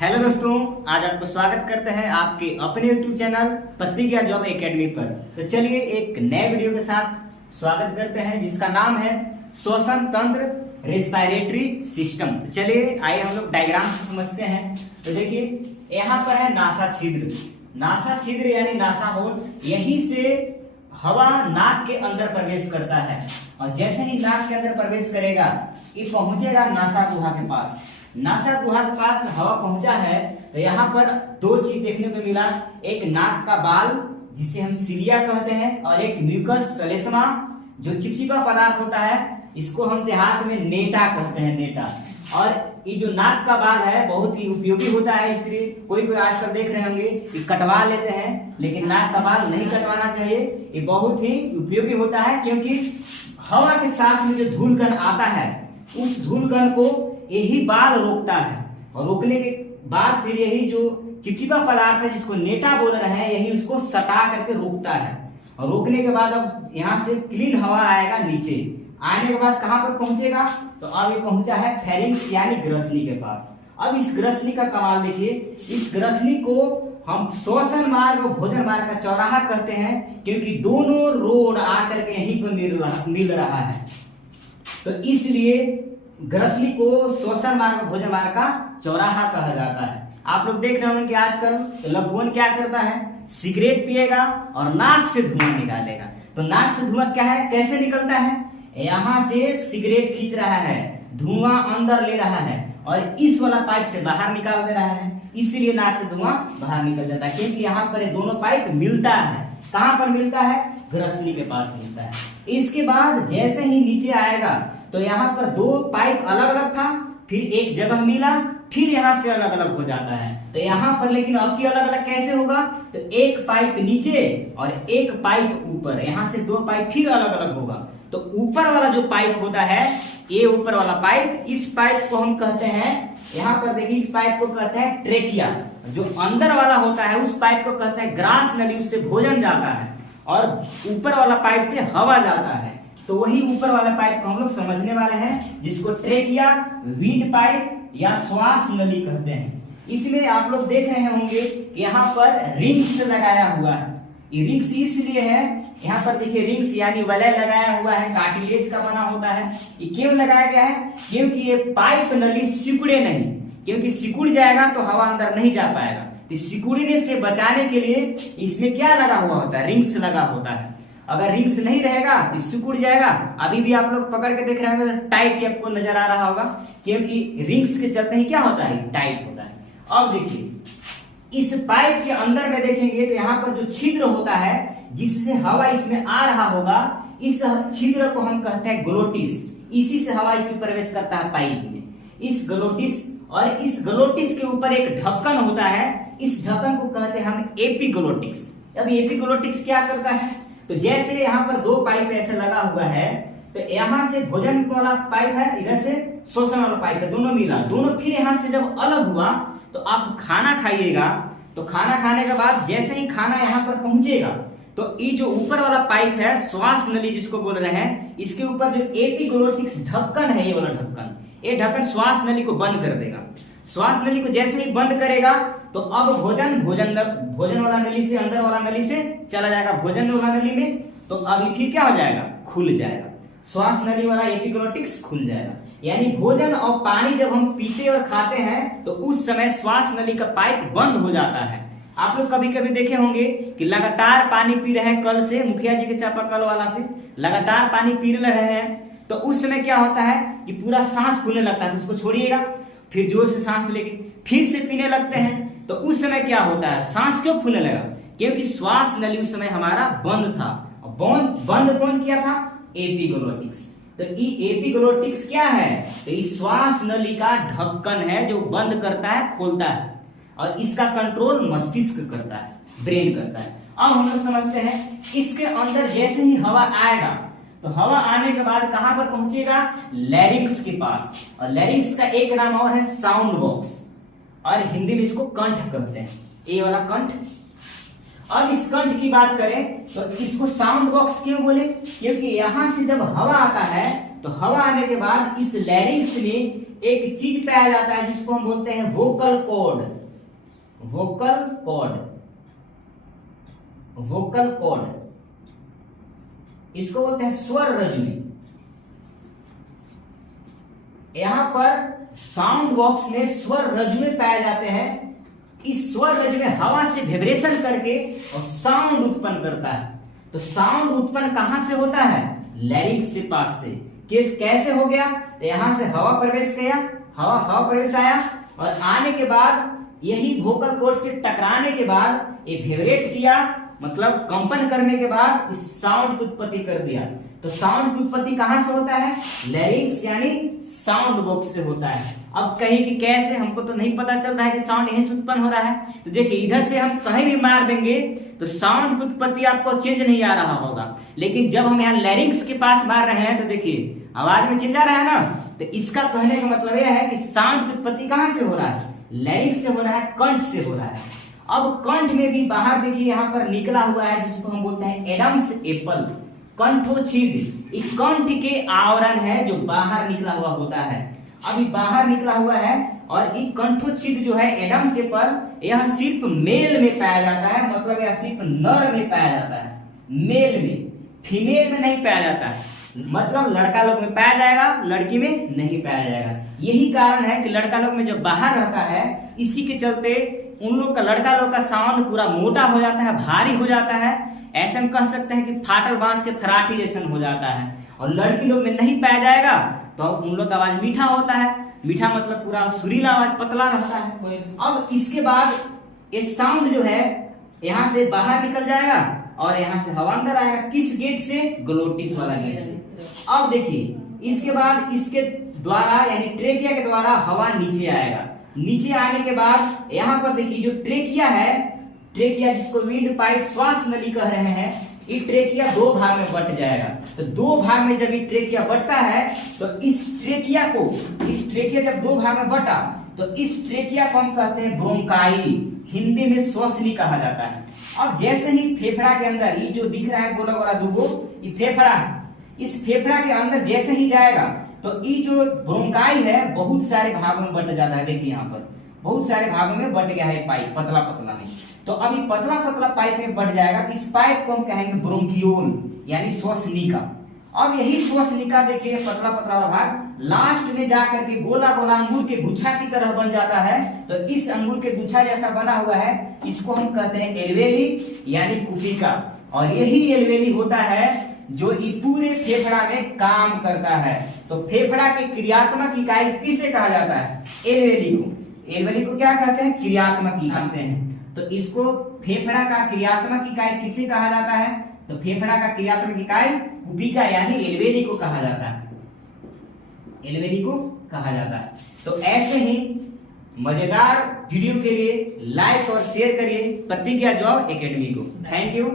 Hello दोस्तों, आज आपको स्वागत करते हैं आपके अपने यूट्यूब चैनल प्रतिज्ञा जॉब एकेडमी पर। तो चलिए एक नए वीडियो के साथ स्वागत करते हैं जिसका नाम है श्वसन तंत्र रेस्पिरेटरी सिस्टम। तो चलिए आइए हम लोग डायग्राम से समझते हैं। तो देखिए यहाँ पर है नासा छिद्र। नासा छिद्र यानी नासा होल, यही से हवा नाक के अंदर प्रवेश करता है और जैसे ही नाक के अंदर प्रवेश करेगा ये पहुंचेगा नासा गुहा के पास। नासा गुहा के पास हवा पहुंचा है तो यहाँ पर दो चीज देखने को मिला, एक नाक का बाल जिसे हम सिलिया कहते हैं और एक म्यूकस श्लेष्मा जो चिपचिपा पदार्थ होता है, इसको हम देहात में नेटा कहते हैं, नेटा। और ये जो नाक का बाल है बहुत ही उपयोगी होता है, इसलिए कोई कोई आजकल देख रहे होंगे कि कटवा लेते हैं, लेकिन नाक का बाल नहीं कटवाना चाहिए। ये बहुत ही उपयोगी होता है क्योंकि हवा के साथ में जो धूलकण आता है उस धूलकण को यही बाल रोकता है और रोकने के बाद फिर यही जो चिपचिपा पदार्थ है जिसको नेटा बोल रहे हैं, यही उसको सटा करके रोकता है और रोकने के बाद अब यहाँ से क्लीन हवा आएगा नीचे। आने के बाद कहाँ पर पहुंचेगा, तो अब ये पहुंचा है फेरिंक्स यानी ग्रसनी के पास। अब इस ग्रसनी का कमाल देखिए, इस ग्रसनी को हम श्वसन मार्ग और भोजन मार्ग का चौराहा कहते हैं क्योंकि दोनों रोड आकर के यहीं पर मिल रहा है। तो इसलिए ग्रसनी को श्वसन मार्ग और भोजन मार्ग का चौराहा कहा जाता है। आप लोग देख रहे होंगे कि आजकल तो लघुवन क्या करता है, सिगरेट पिएगा और नाक से धुआं निकालेगा। तो नाक से धुआं क्या है, कैसे निकलता है, यहाँ से सिगरेट खींच रहा है, धुआं अंदर ले रहा है और इस वाला पाइप से बाहर निकाल दे रहा है, इसीलिए नाक से धुआं बाहर निकल जाता है क्योंकि यहाँ पर ये दोनों पाइप मिलता है। कहाँ पर मिलता है, ग्रसनी के पास मिलता है। इसके बाद जैसे ही नीचे आएगा तो यहाँ पर दो पाइप अलग अलग था, फिर एक जगह मिला, फिर यहाँ से अलग अलग हो जाता है। तो यहाँ पर लेकिन अब की अलग अलग कैसे होगा, तो एक पाइप नीचे और एक पाइप ऊपर, यहाँ से दो पाइप फिर अलग अलग होगा। तो ऊपर वाला जो पाइप होता है, ये ऊपर वाला पाइप, इस पाइप को हम कहते हैं, यहाँ पर देखिए इस पाइप को कहते हैं ट्रेकिया। जो अंदर वाला होता है उस पाइप को कहते हैं ग्रास नली, उससे भोजन जाता है और ऊपर वाला पाइप से हवा जाता है। तो वही ऊपर वाला पाइप को हम लोग समझने वाले हैं जिसको ट्रेकिया, विंड पाइप या श्वास नली कहते हैं। इसमें आप लोग देख रहे होंगे कि यहाँ पर रिंग्स लगाया हुआ है। ये रिंग्स इसलिए है, यहाँ पर देखिए रिंग्स यानी वलय लगाया हुआ है, कार्टिलेज का बना होता है। ये क्यों लगाया गया है, क्योंकि ये पाइप नली सिकुड़े नहीं, क्योंकि सिकुड़ जाएगा तो हवा अंदर नहीं जा पाएगा। इस सिकुड़ने से बचाने के लिए इसमें क्या लगा हुआ होता है, रिंग्स लगा होता है। अगर रिंग्स नहीं रहेगा तो सिकुड़ जाएगा। अभी भी आप लोग पकड़ के देख रहे होंगे तो टाइट आपको नजर आ रहा होगा क्योंकि रिंग्स के चलते ही क्या होता है, टाइट होता है। अब देखिए इस पाइप के अंदर में देखेंगे तो यहाँ पर जो छिद्र होता है जिससे हवा इसमें आ रहा होगा, इस छिद्र को हम कहते हैं ग्लोटिस। इसी से हवा इसमें प्रवेश करता है पाइप में, इस ग्लोटिस। और इस ग्लोटिस के ऊपर एक ढक्कन होता है, इस ढक्कन को कहते हैं हम एपिग्लोटिक्स। अब एपिग्लोटिक्स क्या करता है, तो जैसे यहाँ पर दो पाइप ऐसे लगा हुआ है, तो यहाँ से भोजन वाला पाइप है, इधर से श्वसन वाला पाइप है, दोनों मिला, दोनों फिर यहाँ से जब अलग हुआ तो आप खाना खाइएगा, तो खाना खाने के बाद जैसे ही खाना यहाँ पर पहुंचेगा तो ये जो ऊपर वाला पाइप है, श्वास नली जिसको बोल रहे हैं, इसके ऊपर जो एपिग्लोटिक्स ढक्कन है, ये वाला ढक्कन, ये ढक्कन श्वास नली को बंद कर देगा। श्वास नली को जैसे ही बंद करेगा तो अब भोजन वाला नली से अंदर वाला नली से चला जाएगा भोजन वाला नली में, तो अभी फिर क्या हो जाएगा, खुल जाएगा, श्वास नली वाला एपिग्लोटिक्स खुल जाएगा। यानी भोजन और पानी जब हम पीते और खाते हैं तो उस समय श्वास नली का पाइप बंद हो जाता है। आप लोग कभी कभी देखे होंगे कि लगातार पानी पी रहे हैं, कल से मुखिया जी के चापाकल वाला से लगातार पानी पी रहे हैं, तो उस समय क्या होता है कि पूरा सांस फूलने लगता है, तो उसको छोड़िएगा, फिर जोर से सांस लेके फिर से पीने लगते हैं, तो उस समय क्या होता है, सांस क्यों फूलने लगा, क्योंकि श्वास नली उस समय हमारा बंद था। बंद कौन किया था, एपिग्लोटिक्स। तो ये एपिग्लोटिक्स क्या है, तो ये श्वास नली का ढक्कन है जो बंद करता है, खोलता है, और इसका कंट्रोल मस्तिष्क करता है, ब्रेन करता है। अब हम लोग समझते हैं इसके अंदर जैसे ही हवा आएगा तो हवा आने के बाद कहां पर पहुंचेगा, लैरिंक्स के पास। और लैरिंक्स का एक नाम और है साउंड बॉक्स, और हिंदी में इसको कंठ कहते हैं, ये वाला कंठ। अब इस कंठ की बात करें तो इसको साउंड बॉक्स क्यों बोले, क्योंकि यहां से जब हवा आता है तो हवा आने के बाद इस लैरिंक्स में एक चीज पाया जाता है जिसको हम बोलते हैं vocal cord. Vocal cord, vocal cord, इसको बोलते हैं स्वर रज्जु। यहां पर साउंड बॉक्स में स्वर रज्जु पाए जाते हैं। इस स्वर रज्जु में हवा से वाइब्रेशन करके और साउंड उत्पन्न करता है। तो साउंड उत्पन्न कहां से होता है? लैरिंक्स से पास से। कैसे हो गया? तो यहां से हवा प्रवेश किया, हवा प्रवेश आया और आने के बाद यही वोकल कॉर्ड से टकराने के बाद ये वाइब्रेट किया, मतलब कंपन करने के बाद इस साउंड की उत्पत्ति कर दिया। तो साउंड की उत्पत्ति कहां से होता है? लैरिंक्स यानी साउंड बॉक्स से होता है। अब कहीं कि कैसे, हमको तो नहीं पता चल रहा है कि साउंड यहीं से उत्पन्न हो रहा है। तो देखिए इधर से हम कहीं भी मार देंगे तो साउंड की उत्पत्ति आपको चेंज नहीं आ रहा होगा, लेकिन जब हम यहाँ लैरिंक्स के पास मार रहे हैं तो देखिए आवाज में चेंज आ रहा है ना। तो इसका कहने का मतलब यह है कि साउंड की उत्पत्ति कहां से हो रहा है? लैरिंक्स से हो रहा है, कंठ से हो रहा है। अब कंठ में भी बाहर देखिए यहाँ पर निकला हुआ है जिसको हम बोलते हैं एडम्स एप्पल, कंठोच्छिद। एक कंठ के आवरण है जो बाहर निकला हुआ होता है। अभी बाहर निकला हुआ है और ये कंठोच्छिद जो है एडम्स एप्पल, यह सिर्फ मेल में पाया जाता है, मतलब यह सिर्फ नर में पाया जाता है, मेल में, फीमेल में नहीं पाया जाता है। मतलब लड़का लोग में पाया जाएगा, लड़की में नहीं पाया जाएगा। यही कारण है कि लड़का लोग में जो बाहर रहता है, इसी के चलते उन लोग का, लड़का लोग का साउंड पूरा मोटा हो जाता है, भारी हो जाता है। ऐसे हम कह सकते हैं कि फाटल बांस के फराटी जैसा हो जाता है। और लड़की लोग में नहीं पाया जाएगा तो उन लोग का आवाज मीठा होता है। मीठा मतलब पूरा सुरीला आवाज, पतला रहता है। अब इसके बाद ये साउंड जो है यहाँ से बाहर निकल जाएगा और यहाँ से हवा अंदर आएगा। किस गेट से? ग्लोटिस वाला गेट से। अब देखिए इसके बाद इसके द्वारा यानी ट्रेकिया के द्वारा हवा नीचे आएगा। नीचे आने के बाद यहाँ पर देखिए जो ट्रेकिया है, ट्रेकिया जिसको विंड पाइप श्वास नली कह रहे हैं, ये ट्रेकिया दो भाग में बट जाएगा। तो दो भाग में जब ये ट्रेकिया बटता है तो इस ट्रेकिया जब दो भाग में बटा तो इस ट्रेकिया को हम कहते हैं ब्रोंकाई, हिंदी में श्वसनी कहा जाता है। अब जैसे ही फेफड़ा के अंदर ये जो दिख रहा है गोला गोला दुगो, ये फेफड़ा है। इस फेफड़ा के अंदर जैसे ही जाएगा तो ये जो ब्रोंकाई है बहुत सारे भागों में बट जाता है। देखिए यहाँ पर बहुत सारे भागों में बट गया है पाइप, पतला पतला में। तो अभी पतला पतला पाइप में बढ़ जाएगा तो इस पाइप को हम कहेंगे ब्रोंकियोल यानी श्वसनिका। अब यही श्वसनिका देखिए पतला पतला भाग लास्ट में जाकर के गोला गोला अंगूर के गुच्छा की तरह बन जाता है। तो इस अंगूर के गुच्छा जैसा बना हुआ है, इसको हम कहते हैं एल्वेली यानी कुपिका। और यही एल्वेली होता है जो ये पूरे फेफड़ा में काम करता है। तो फेफड़ा की क्रियात्मक इकाई किसे कहा जाता है? एल्वेली को। एल्वेली को क्या कहते हैं? क्रियात्मक इकाई कहते हैं। तो इसको फेफड़ा का क्रियात्मक इकाई किसे कहा जाता है? तो फेफड़ा का क्रियात्मक इकाई कुपिका यानी एल्वेली को कहा जाता है, एल्वेली को कहा जाता है। तो ऐसे ही मजेदार वीडियो के लिए लाइक और शेयर करिए प्रतिज्ञा जॉब एकेडमी को। Thank you.